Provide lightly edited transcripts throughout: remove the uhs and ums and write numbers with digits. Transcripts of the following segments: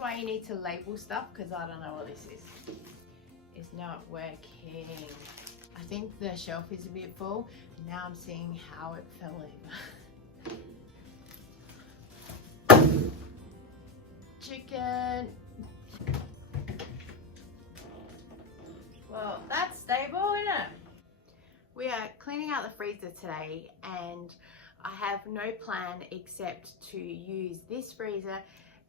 why you need to label stuff, because I don't know what this is. It's not working. I think the shelf is a bit full, and now I'm seeing how it fell over. Chicken. Well, that's stable, isn't it? We are cleaning out the freezer today, and I have no plan except to use this freezer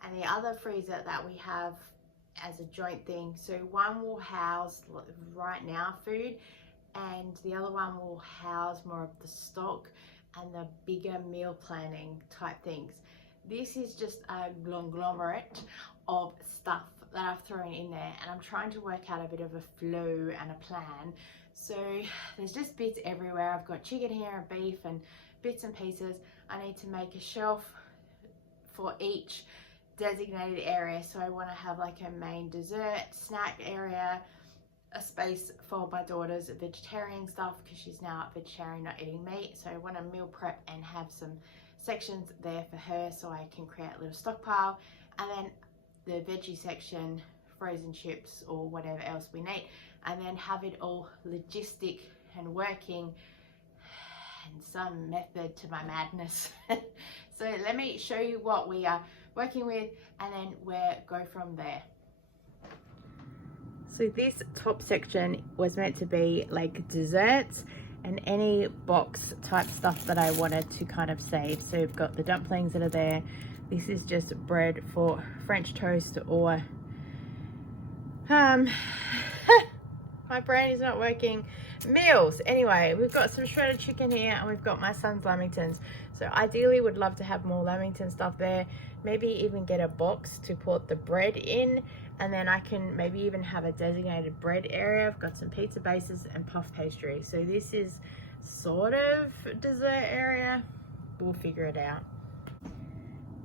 and the other freezer that we have as a joint thing. So one will house right now food, and the other one will house more of the stock and the bigger meal planning type things. This is just a conglomerate of stuff that I've thrown in there, and I'm trying to work out a bit of a flow and a plan. So there's just bits everywhere. I've got chicken here and beef and bits and pieces. I need to make a shelf for each designated area. So I want to have like a main dessert snack area, a space for my daughter's vegetarian stuff because she's now vegetarian, not eating meat. So I want to meal prep and have some sections there for her so I can create a little stockpile, and then the veggie section, frozen chips or whatever else we need, and then have it all logistic and working and some method to my madness. So let me show you what we are working with, and then we'll go from there. So this top section was meant to be like desserts and any box type stuff that I wanted to kind of save. So we've got the dumplings that are there. This is just bread for French toast, or my brain is not working. Meals. Anyway, we've got some shredded chicken here, and we've got my son's lamingtons. So ideally would love to have more lamington stuff there. Maybe even get a box to put the bread in, and then I can maybe even have a designated bread area. I've got some pizza bases and puff pastry. So this is sort of dessert area. We'll figure it out.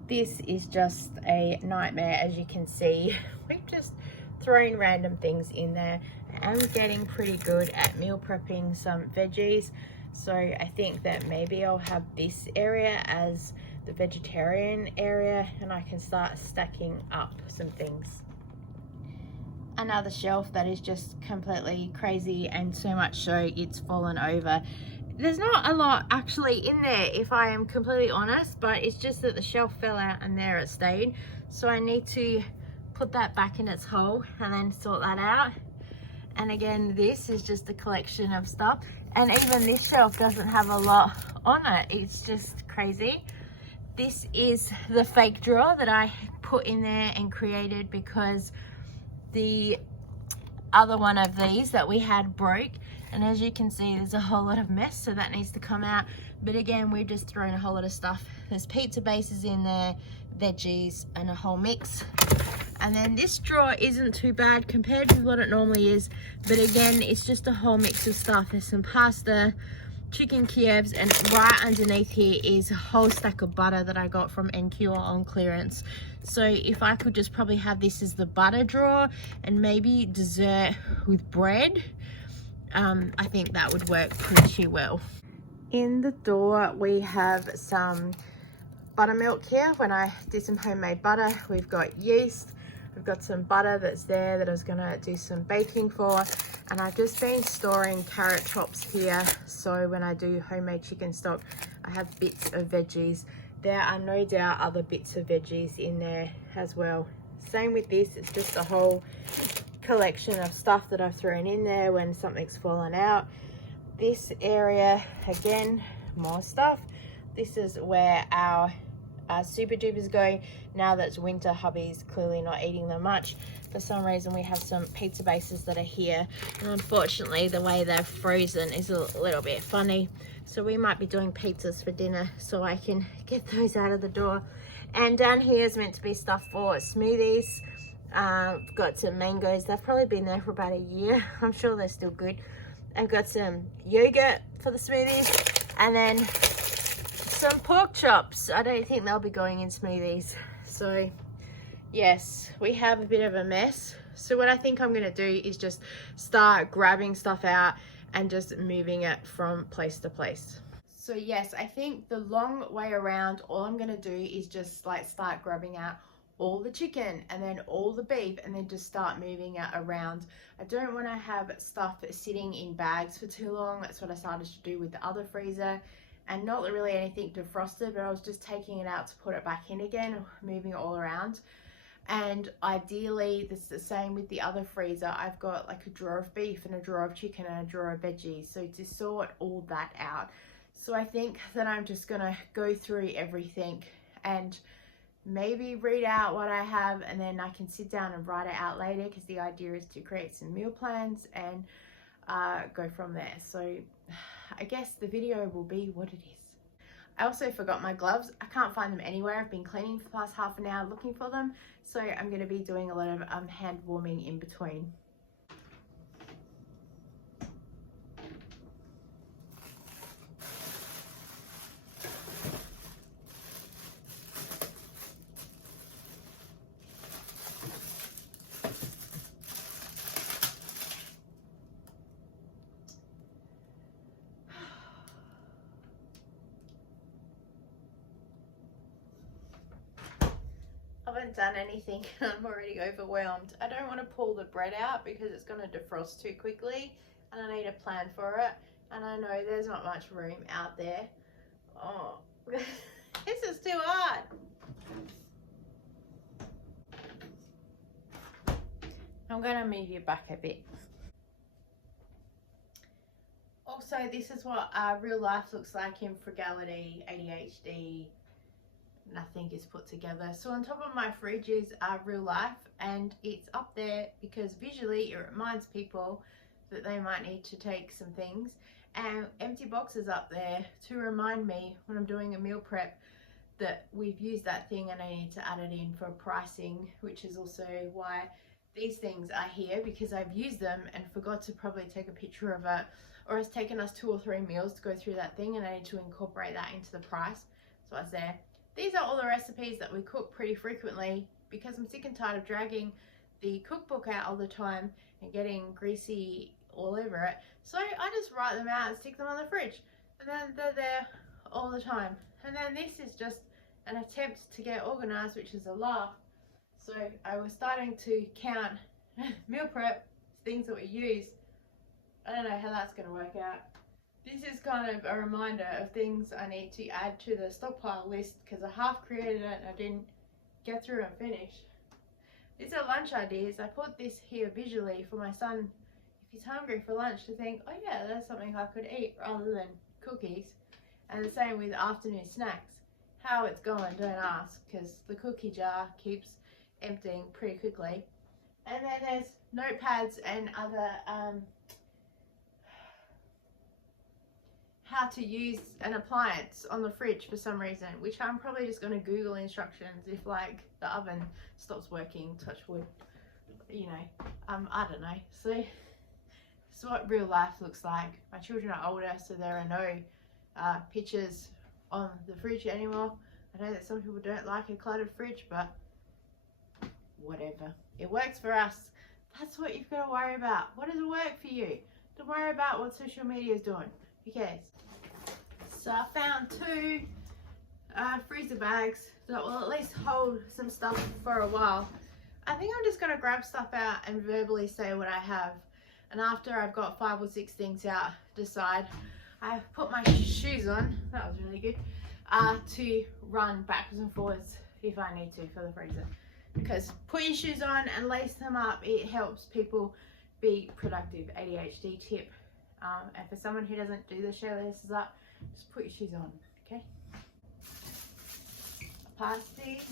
This is just a nightmare, as you can see. We've just thrown random things in there. I'm getting pretty good at meal prepping some veggies, so I think that maybe I'll have this area as the vegetarian area, and I can start stacking up some things. Another shelf that is just completely crazy, and so much so it's fallen over. There's not a lot actually in there, if I am completely honest, but it's just that the shelf fell out and there it stayed. So I need to put that back in its hole and then sort that out. And again, this is just a collection of stuff, and even this shelf doesn't have a lot on it. It's just crazy. This is the fake drawer that I put in there and created because the other one of these that we had broke, and as you can see there's a whole lot of mess, so that needs to come out. But again, we've just thrown a whole lot of stuff. There's pizza bases in there, veggies, and a whole mix. And then this drawer isn't too bad compared with what it normally is, but again, it's just a whole mix of stuff. There's some pasta, chicken Kievs, and right underneath here is a whole stack of butter that I got from NQ on clearance. So if I could just probably have this as the butter drawer and maybe dessert with bread, I think that would work pretty well. In the door we have some buttermilk here. When I did some homemade butter, we've got yeast, we've got some butter that's there that I was gonna do some baking for, and I've just been storing carrot tops here, so when I do homemade chicken stock I have bits of veggies. There are no doubt other bits of veggies in there as well. Same with this, it's just a whole collection of stuff that I've thrown in there when something's fallen out. This area, again, more stuff. This is where our super dupers go. Now that's winter, hubby's clearly not eating them much. For some reason we have some pizza bases that are here, and unfortunately the way they're frozen is a little bit funny, so we might be doing pizzas for dinner so I can get those out of the door. And down here is meant to be stuff for smoothies. I've got some mangoes. They've probably been there for about a year. I'm sure they're still good. I've got some yogurt for the smoothies, and then some pork chops. I don't think they'll be going in smoothies. So yes, we have a bit of a mess. So what I think I'm gonna do is just start grabbing stuff out and just moving it from place to place. So yes, I think the long way around, all I'm gonna do is just like start grabbing out all the chicken and then all the beef and then just start moving it around. I don't want to have stuff sitting in bags for too long. That's what I started to do with the other freezer, and not really anything defrosted, but I was just taking it out to put it back in again, moving it all around. And ideally, this is the same with the other freezer. I've got like a drawer of beef and a drawer of chicken and a drawer of veggies, so to sort all that out. So I think that I'm just gonna go through everything and maybe read out what I have, and then I can sit down and write it out later, because the idea is to create some meal plans and go from there. So I guess the video will be what it is. I also forgot my gloves. I can't find them anywhere. I've been cleaning for the past half an hour looking for them, so I'm going to be doing a lot of hand warming in between. I haven't done anything and I'm already overwhelmed. I don't want to pull the bread out because it's going to defrost too quickly, and I need a plan for it, and I know there's not much room out there. Oh, this is too hard. I'm going to move you back a bit. Also, this is what real life looks like in frugality, ADHD. Nothing is put together. So on top of my fridge is real life, and it's up there because visually it reminds people that they might need to take some things, and empty boxes up there to remind me when I'm doing a meal prep that we've used that thing and I need to add it in for pricing, which is also why these things are here, because I've used them and forgot to probably take a picture of it, or it's taken us 2 or 3 meals to go through that thing and I need to incorporate that into the price. So it's there. These are all the recipes that we cook pretty frequently, because I'm sick and tired of dragging the cookbook out all the time and getting greasy all over it. So I just write them out and stick them on the fridge, and then they're there all the time. And then this is just an attempt to get organized, which is a laugh. So I was starting to count meal prep things that we use. I don't know how that's going to work out. This is kind of a reminder of things I need to add to the stockpile list, because I half created it and I didn't get through and finish. These are lunch ideas. I put this here visually for my son, if he's hungry for lunch, to think, oh yeah, that's something I could eat rather than cookies. And the same with afternoon snacks. How it's going, don't ask, because the cookie jar keeps emptying pretty quickly. And then there's notepads and other how to use an appliance on the fridge for some reason, which I'm probably just going to Google instructions if like the oven stops working, touch wood, you know, I don't know. So this is what real life looks like. My children are older, so there are no pictures on the fridge anymore. I know that some people don't like a cluttered fridge, but whatever, it works for us. That's what you've got to worry about. What does it work for you? Don't worry about what social media is doing. Who cares? So I found 2 freezer bags that will at least hold some stuff for a while. I think I'm just going to grab stuff out and verbally say what I have, and after I've got 5 or 6 things out, decide. I put my shoes on, that was really good, to run backwards and forwards if I need to for the freezer, because put your shoes on and lace them up, it helps people be productive. ADHD tip. And for someone who doesn't do the shoelaces up, just put your shoes on, okay? Pasty.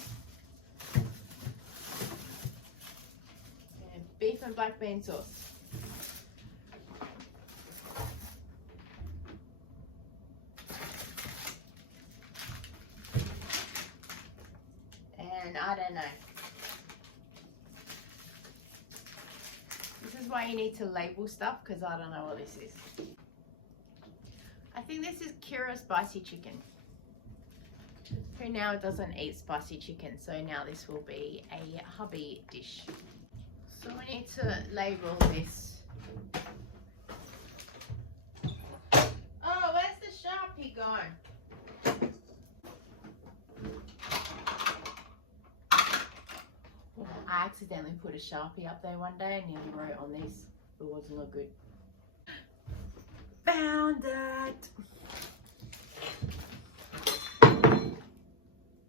And beef and black bean sauce. And I don't know. This is why you need to label stuff, because I don't know what this is. I think this is Kira spicy chicken. Who now doesn't eat spicy chicken, so now this will be a hubby dish. So we need to label this. Oh, where's the Sharpie gone? I accidentally put a Sharpie up there one day and nearly wrote on this. It wasn't look good. Found it!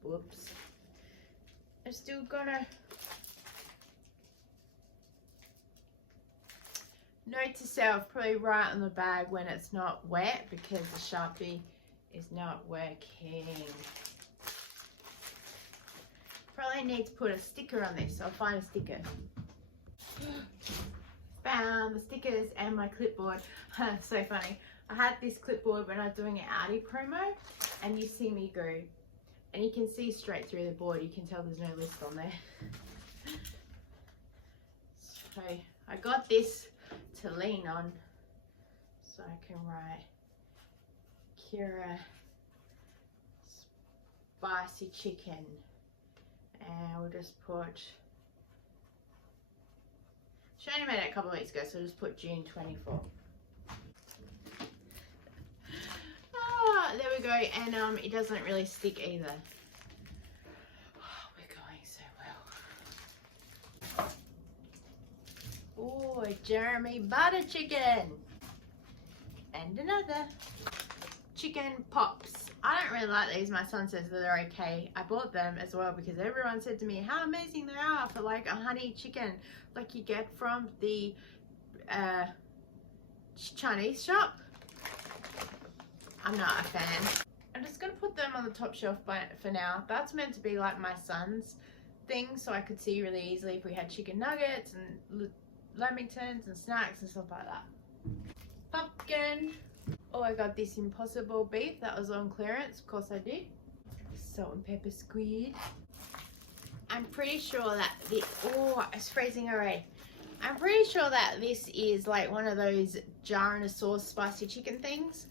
Whoops. I'm still gonna note to self, probably write on the bag when it's not wet because the Sharpie is not working. Probably need to put a sticker on this, so I'll find a sticker. Found the stickers and my clipboard. So funny. I had this clipboard when I was doing an Audi promo, and you see me go, and you can see straight through the board. You can tell there's no list on there. So I got this to lean on, so I can write Kira spicy chicken, and we'll just put, she only made it a couple of weeks ago, so we'll just put June 24. Ah, there we go, and it doesn't really stick either. Oh, we're going so well. Oh, Jeremy butter chicken, and another chicken pops. I don't really like these. My son says that they're okay. I bought them as well because everyone said to me how amazing they are for like a honey chicken like you get from the Chinese shop. I'm not a fan. I'm just gonna put them on the top shelf for now. That's meant to be like my son's thing, so I could see really easily if we had chicken nuggets and lamingtons and snacks and stuff like that. Pumpkin. Oh, I got this Impossible beef that was on clearance. Of course I did. Salt and pepper squid. I'm pretty sure that oh, it's freezing already. I'm pretty sure that this is like one of those jar and a sauce spicy chicken things,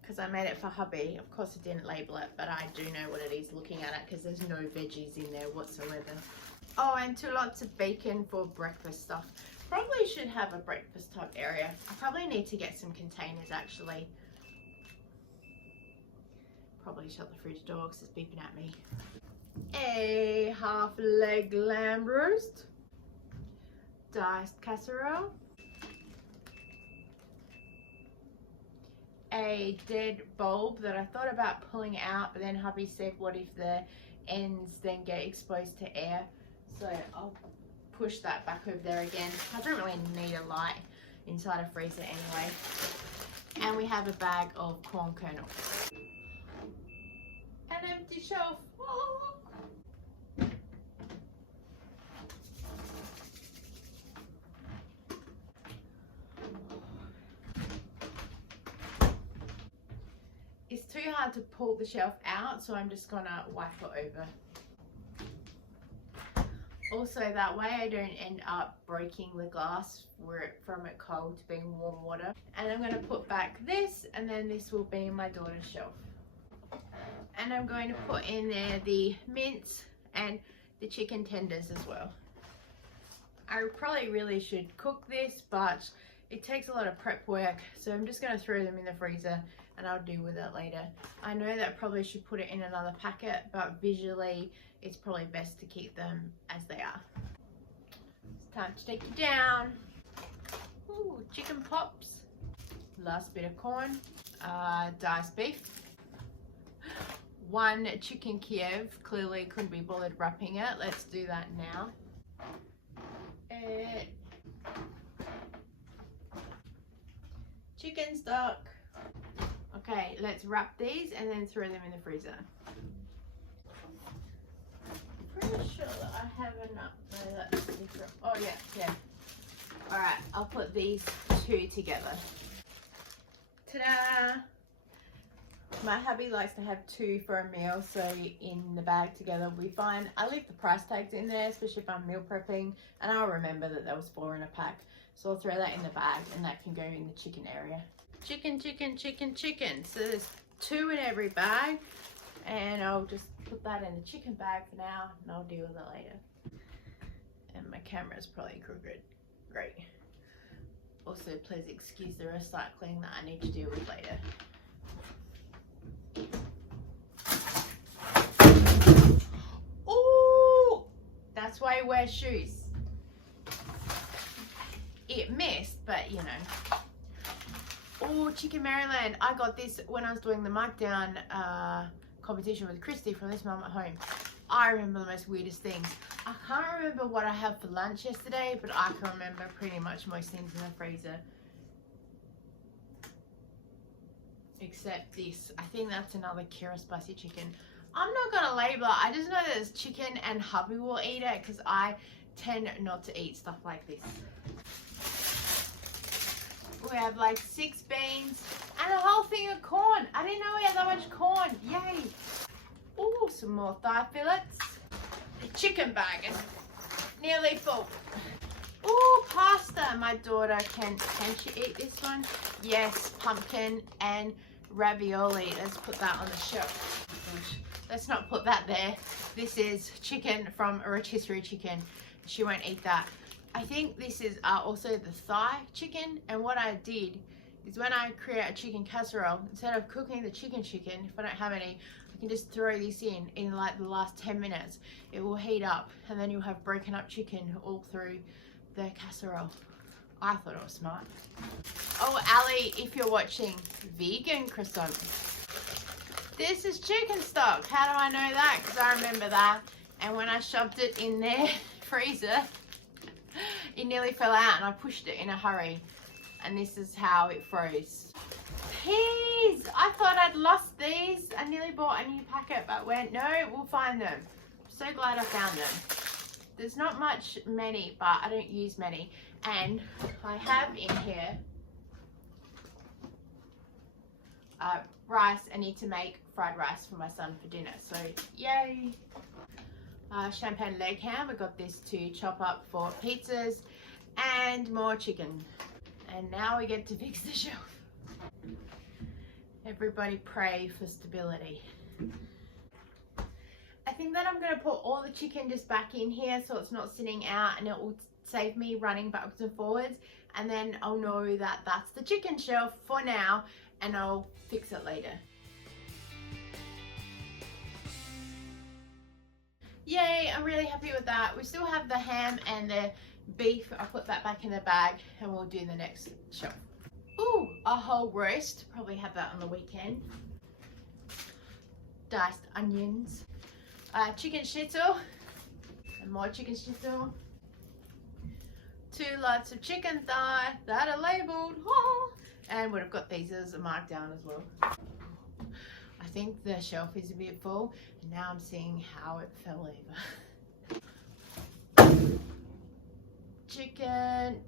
because I made it for hubby. Of course I didn't label it, but I do know what it is looking at it because there's no veggies in there whatsoever. Oh, and 2 lots of bacon for breakfast stuff. Probably should have a breakfast type area. I probably need to get some containers actually. Probably shut the fridge door because it's beeping at me. A half leg lamb roast. Diced casserole. A dead bulb that I thought about pulling out, but then hubby said what if the ends then get exposed to air, so I'll push that back over there again. I don't really need a light inside a freezer anyway. And we have a bag of corn kernels. An empty shelf. Oh. It's too hard to pull the shelf out, so I'm just gonna wipe it over. Also, that way I don't end up breaking the glass from it cold to being warm water. And I'm going to put back this, and then this will be my daughter's shelf. And I'm going to put in there the mince and the chicken tenders as well. I probably really should cook this, but it takes a lot of prep work, so I'm just going to throw them in the freezer and I'll deal with it later. I know that I probably should put it in another packet, but visually it's probably best to keep them as they are. It's time to take it down. Ooh, chicken pops. Last bit of corn. Diced beef. 1 chicken Kiev. Clearly couldn't be bothered wrapping it. Let's do that now. Chicken stock. Okay, let's wrap these and then throw them in the freezer. Pretty sure that I have enough. No, that's different. Oh yeah. Alright, I'll put these 2 together. Ta-da! My hubby likes to have 2 for a meal, so in the bag together we find. I leave the price tags in there, especially if I'm meal prepping, and I'll remember that there was 4 in a pack. So I'll throw that in the bag and that can go in the chicken area. Chicken, chicken, chicken, chicken. So there's 2 in every bag, and I'll just put that in the chicken bag for now, and I'll deal with it later. And my camera's probably crooked. Great. Also, please excuse the recycling that I need to deal with later. Oh, that's why I wear shoes. It missed, but you know. Oh, Chicken Maryland. I got this when I was doing the markdown competition with Christy from This Mum at Home. I remember the most weirdest things. I can't remember what I had for lunch yesterday, but I can remember pretty much most things in the freezer. Except this. I think that's another Kira spicy chicken. I'm not going to label it. I just know that it's chicken and hubby will eat it because I tend not to eat stuff like this. We have like 6 beans and a whole thing of corn. I didn't know we had that much corn. Yay. Oh, some more thigh fillets. The chicken bag is nearly full. Oh, pasta. My daughter, can she eat this one? Yes, pumpkin and ravioli. Let's put that on the shelf. Gosh, let's not put that there. This is chicken from a rotisserie chicken. She won't eat that. I think this is also the thigh chicken, and what I did is when I create a chicken casserole, instead of cooking the chicken, if I don't have any, I can just throw this in like the last 10 minutes. It will heat up and then you'll have broken up chicken all through the casserole. I thought it was smart. Oh, Ali, if you're watching, vegan croissants. This is chicken stock. How do I know that? Because I remember that, and when I shoved it in their freezer, it nearly fell out and I pushed it in a hurry, and this is how it froze. Peas! I thought I'd lost these. I nearly bought a new packet but went, no, we'll find them. I'm so glad I found them. There's not many, but I don't use many. And I have in here rice. I need to make fried rice for my son for dinner, so yay. Champagne leg ham. I got this to chop up for pizzas, and more chicken. And now we get to fix the shelf. Everybody pray for stability. I think that I'm going to put all the chicken just back in here so it's not sitting out, and it will save me running backwards and forwards, and then I'll know that that's the chicken shelf for now, and I'll fix it later. Yay, I'm really happy with that. We still have the ham and the beef. I'll put that back in the bag and we'll do the next shelf. Ooh, a whole roast. Probably have that on the weekend. Diced onions. Chicken schnitzel. And more chicken schnitzel. 2 lots of chicken thigh that are labelled. And would have got these as a markdown as well. I think the shelf is a bit full, and now I'm seeing how it fell over. Chicken.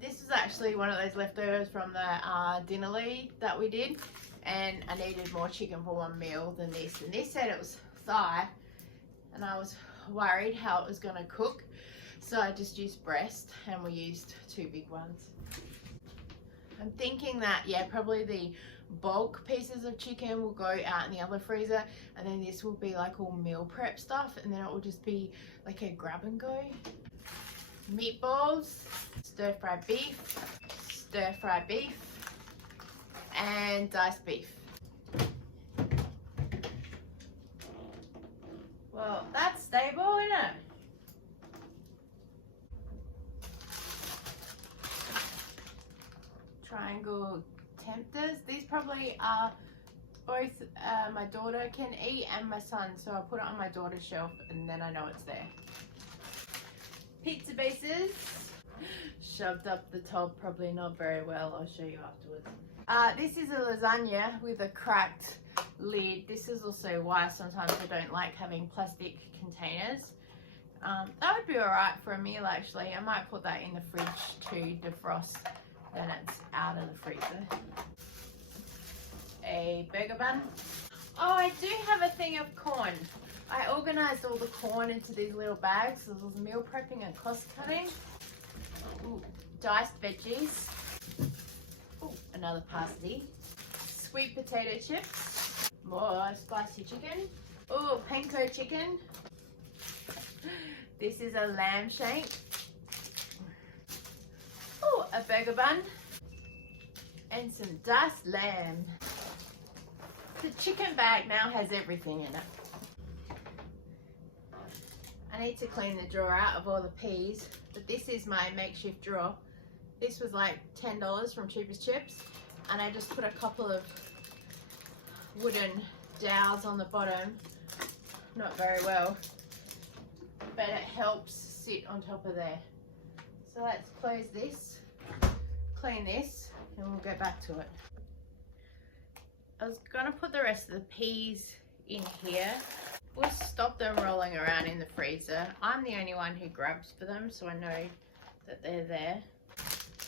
This is actually one of those leftovers from the dinner lead that we did, and I needed more chicken for one meal than this, and this said it was thigh, and I was worried how it was going to cook, so I just used breast, and we used 2 big ones. I'm thinking that, yeah, probably the bulk pieces of chicken will go out in the other freezer, and then this will be like all meal prep stuff, and then it will just be like a grab and go. Meatballs, stir-fry beef, and diced beef. Well, that's stable, isn't it? Triangle tempters. These probably are both my daughter can eat and my son, so I'll put it on my daughter's shelf and then I know it's there. Pizza bases. Shoved up the top, probably not very well. I'll show you afterwards. This is a lasagna with a cracked lid. This is also why sometimes I don't like having plastic containers. That would be alright for a meal actually. I might put that in the fridge to defrost when it's out of the freezer. A burger bun. Oh, I do have a thing of corn. I organised all the corn into these little bags. So there's meal prepping and cost cutting. Ooh, diced veggies. Ooh, another pasty. Sweet potato chips. More spicy chicken. Ooh, panko chicken. This is a lamb shank. Ooh, a burger bun. And some diced lamb. The chicken bag now has everything in it. I need to clean the drawer out of all the peas, but this is my makeshift drawer. This was like $10 from Cheapest Chips, and I just put a couple of wooden dowels on the bottom. Not very well, but it helps sit on top of there. So let's close this, clean this, and we'll go back to it. I was gonna put the rest of the peas in here. We'll stop them rolling around in the freezer. I'm the only one who grabs for them, so I know that they're there.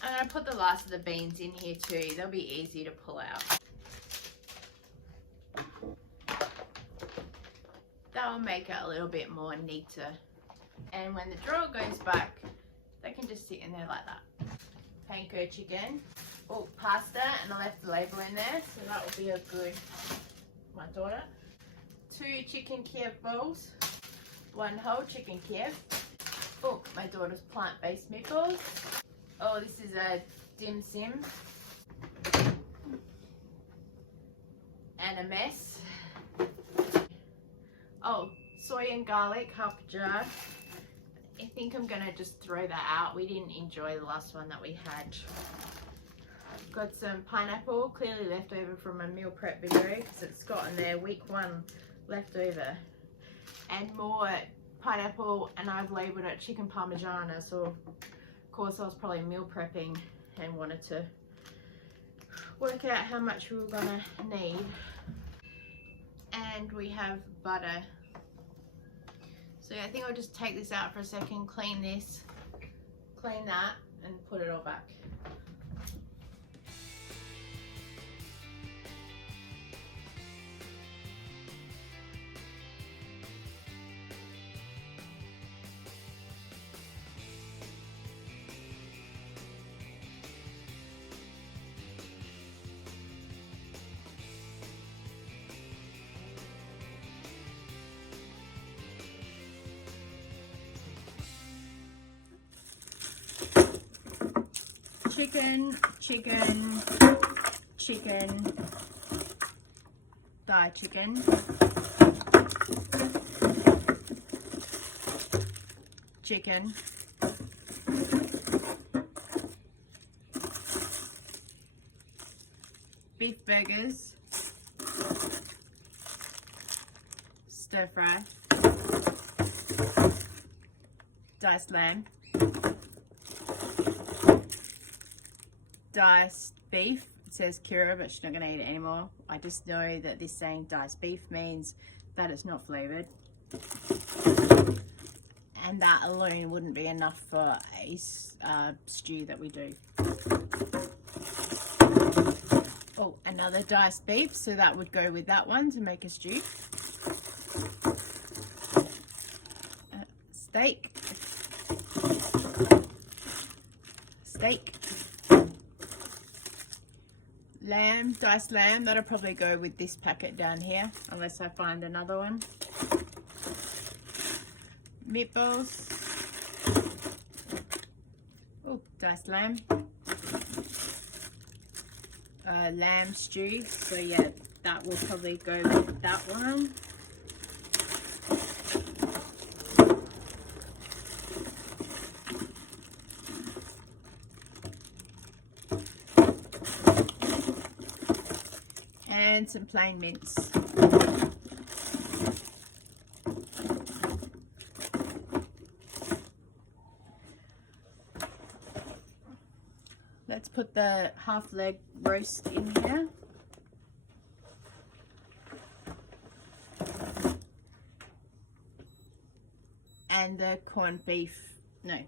I'm gonna put the last of the beans in here too. They'll be easy to pull out. That will make it a little bit more neater. And when the drawer goes back, they can just sit in there like that. Panko chicken. Oh, pasta, and I left the label in there, so that will be a good, my daughter. 2 chicken Kiev bowls, 1 whole chicken Kiev. Oh, my daughter's plant-based meatballs. Oh, this is a dim sim. And a mess. Oh, soy and garlic, half a jar. I think I'm gonna just throw that out. We didn't enjoy the last one that we had. Got some pineapple, clearly left over from a meal prep video because it's got on there week 1 left over. And more pineapple, and I've labelled it chicken parmigiana, so of course I was probably meal prepping and wanted to work out how much we were gonna need. And we have butter. So I think I'll just take this out for a second, clean this, clean that, and put it all back. Chicken, chicken, chicken, thigh chicken, chicken, beef burgers, stir fry, diced lamb, diced beef. It says Kira, but she's not going to eat it anymore. I just know that this saying diced beef means that it's not flavoured. And that alone wouldn't be enough for a stew that we do. Oh, another diced beef, so that would go with that one to make a stew. Steak. Steak. Lamb, diced lamb, that'll probably go with this packet down here, unless I find another one. Meatballs. Oh, diced lamb. Lamb stew, so yeah, that will probably go with that one. And some plain mince. Let's put the half leg roast in here. And the corned beef, no,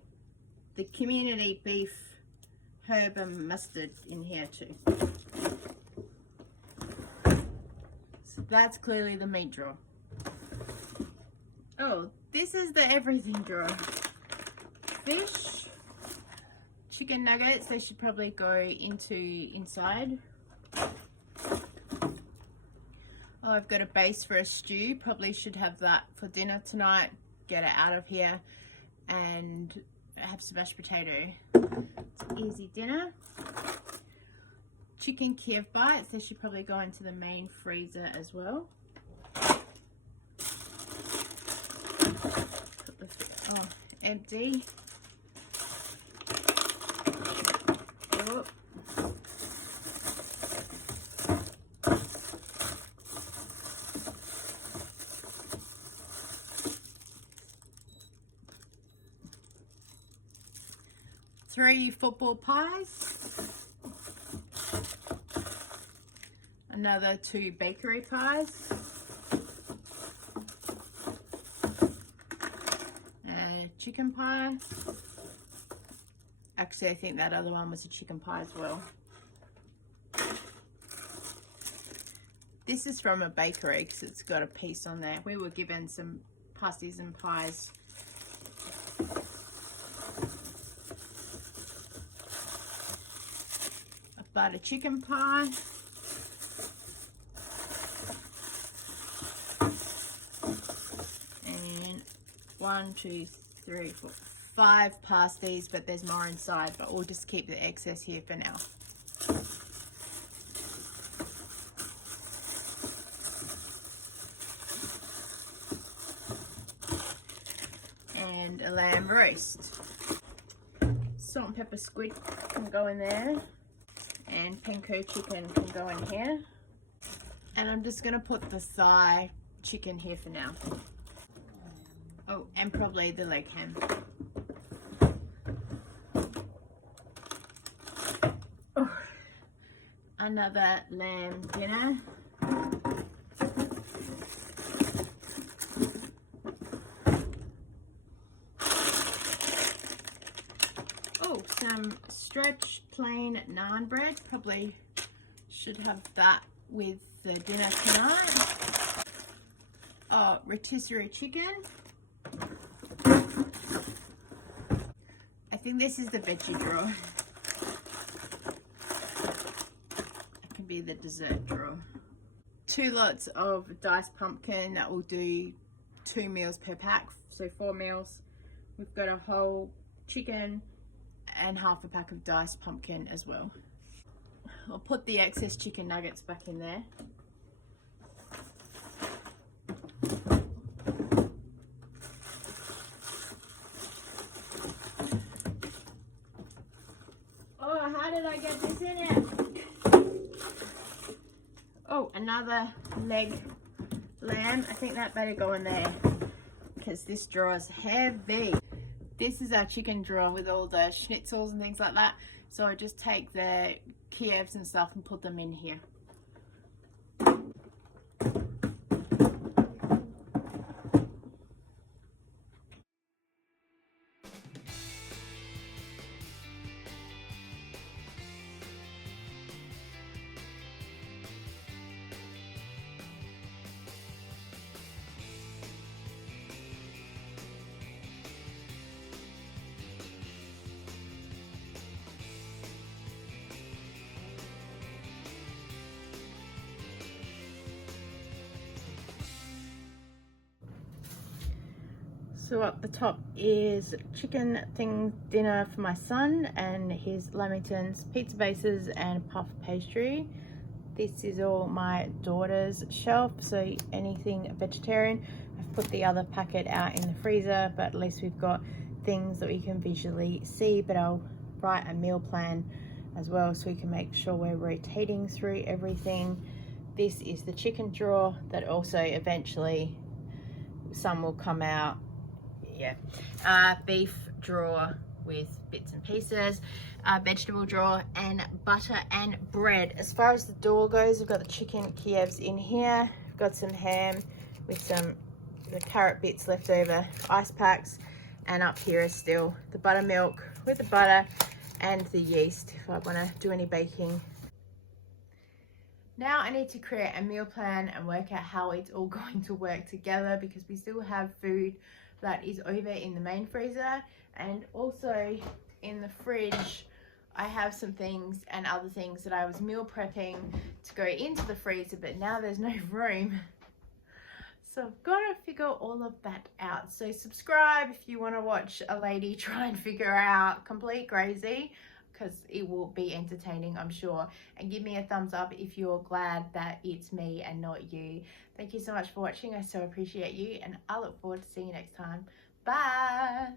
the community beef herb and mustard in here too. That's clearly the meat drawer. Oh, this is the everything drawer. Fish, chicken nuggets, they should probably go inside. Oh, I've got a base for a stew, probably should have that for dinner tonight. Get it out of here and have some mashed potato. It's an easy dinner. Chicken Kiev bites, they should probably go into the main freezer as well. Put the empty. Oh. Three football pies. Another 2 bakery pies. A chicken pie. Actually, I think that other one was a chicken pie as well. This is from a bakery because it's got a piece on there. We were given some pasties and pies. A butter chicken pie. And 1, 2, 3, 4, 5 pasties, but there's more inside, but we'll just keep the excess here for now. And a lamb roast. Salt and pepper squid can go in there, and panko chicken can go in here. And I'm just gonna put the thigh chicken here for now. Oh, and probably the leg ham. Oh, another lamb dinner. Oh, some stretched plain naan bread. Probably should have that with the dinner tonight. Oh, rotisserie chicken. I think this is the veggie drawer. It can be the dessert drawer. 2 lots of diced pumpkin. That will do 2 meals per pack, so 4 meals. We've got a whole chicken and half a pack of diced pumpkin as well. I'll put the excess chicken nuggets back in there. Oh, how did I get this in it? Oh, another leg lamb. I think that better go in there because this drawer is heavy. This is our chicken drawer with all the schnitzels and things like that. So I just take the Kievs and stuff and put them in here. So up the top is chicken thing dinner for my son and his Lamingtons, pizza bases and puff pastry. This is all my daughter's shelf, so anything vegetarian. I've put the other packet out in the freezer, but at least we've got things that we can visually see. But I'll write a meal plan as well so we can make sure we're rotating through everything. This is the chicken drawer that also eventually some will come out. Yeah, beef drawer with bits and pieces, vegetable drawer, and butter and bread. As far as the door goes, we've got the chicken Kievs in here. We've got some ham with the carrot bits left over, ice packs, and up here is still the buttermilk with the butter and the yeast if I want to do any baking. Now I need to create a meal plan and work out how it's all going to work together, because we still have food that is over in the main freezer, and also in the fridge I have some things and other things that I was meal prepping to go into the freezer, but now there's no room. So I've got to figure all of that out. So subscribe if you want to watch a lady try and figure out complete crazy, because it will be entertaining, I'm sure. And give me a thumbs up if you're glad that it's me and not you. Thank you so much for watching. I so appreciate you, and I look forward to seeing you next time. Bye.